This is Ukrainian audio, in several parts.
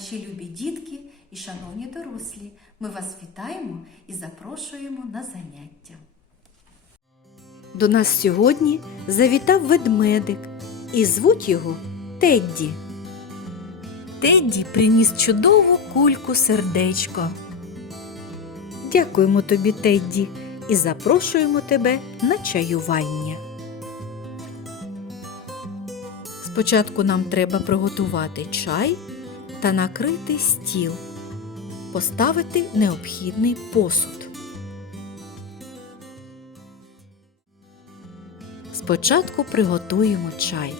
Наші любі дітки і шановні дорослі. Ми вас вітаємо і запрошуємо на заняття. До нас сьогодні завітав ведмедик і звуть його Тедді. Тедді приніс чудову кульку сердечко. Дякуємо тобі, Тедді, і запрошуємо тебе на чаювання. Спочатку нам треба приготувати чай та накрити стіл, поставити необхідний посуд. Спочатку приготуємо чай.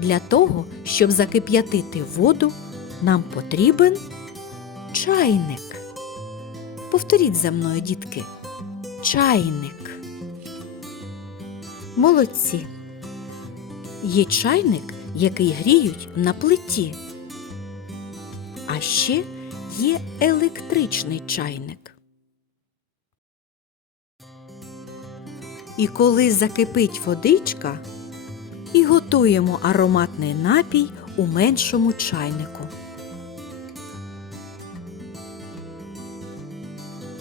Для того, щоб закип'ятити воду, нам потрібен чайник. Повторіть за мною, дітки. Чайник. Молодці. Є чайник, який гріють на плиті. А ще є електричний чайник. І коли закипить водичка, і готуємо ароматний напій у меншому чайнику.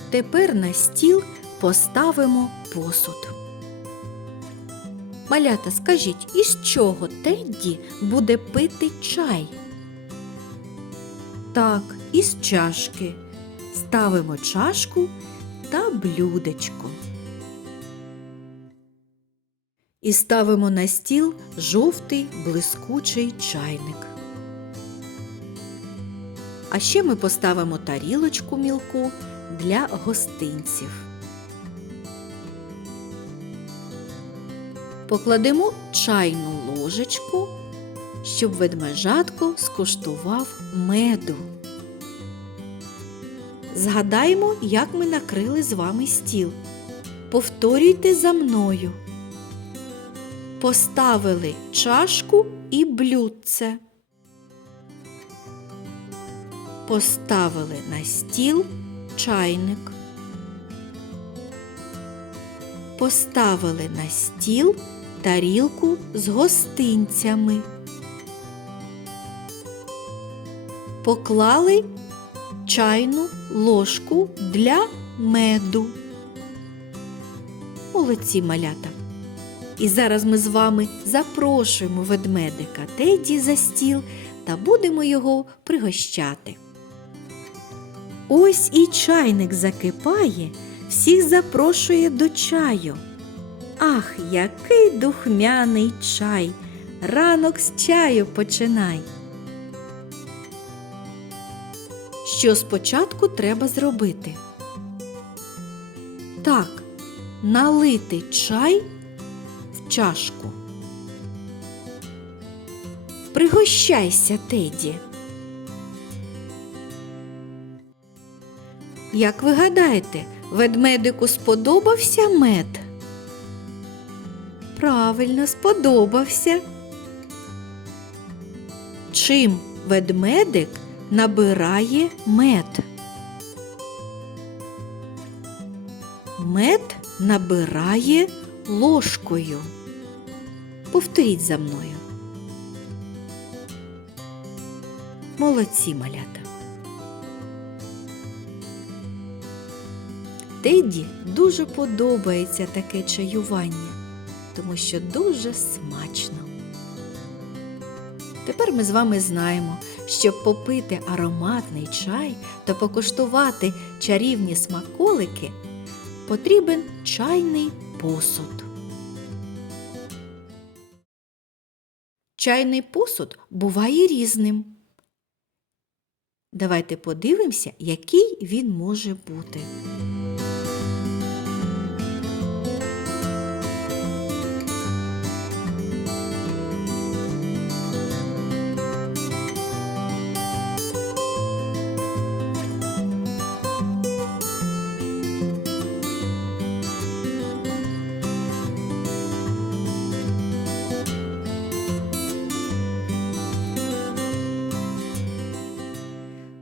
Тепер на стіл поставимо посуд. Малята, скажіть, із чого Тедді буде пити чай? Так, із чашки. Ставимо чашку та блюдечко. І ставимо на стіл жовтий блискучий чайник. А ще ми поставимо тарілочку мілку для гостинців. Покладемо чайну ложечку, щоб ведмежатко скуштував меду. Згадаємо, як ми накрили з вами стіл. Повторюйте за мною. Поставили чашку і блюдце. Поставили на стіл чайник. Поставили на стіл тарілку з гостинцями. Поклали чайну ложку для меду. Молодці малята. І зараз ми з вами запрошуємо ведмедика Теді за стіл та будемо його пригощати. Ось і чайник закипає, всіх запрошує до чаю. Ах, який духмяний чай! Ранок з чаю починай. Що спочатку треба зробити? Так, налити чай в чашку. Пригощайся, Теді. Як ви гадаєте, ведмедику сподобався мед? Правильно, сподобався. Чим ведмедик набирає мед? Мед набирає ложкою. Повторіть за мною. Молодці малята. Теді дуже подобається таке чаювання, тому що дуже смачно. Тепер ми з вами знаємо, щоб попити ароматний чай та покуштувати чарівні смаколики, потрібен чайний посуд. Чайний посуд буває різним. Давайте подивимося, який він може бути.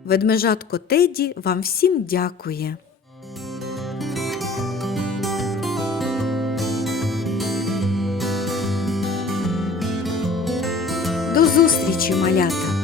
Ведмежатко Теді вам всім дякує. До зустрічі, малята!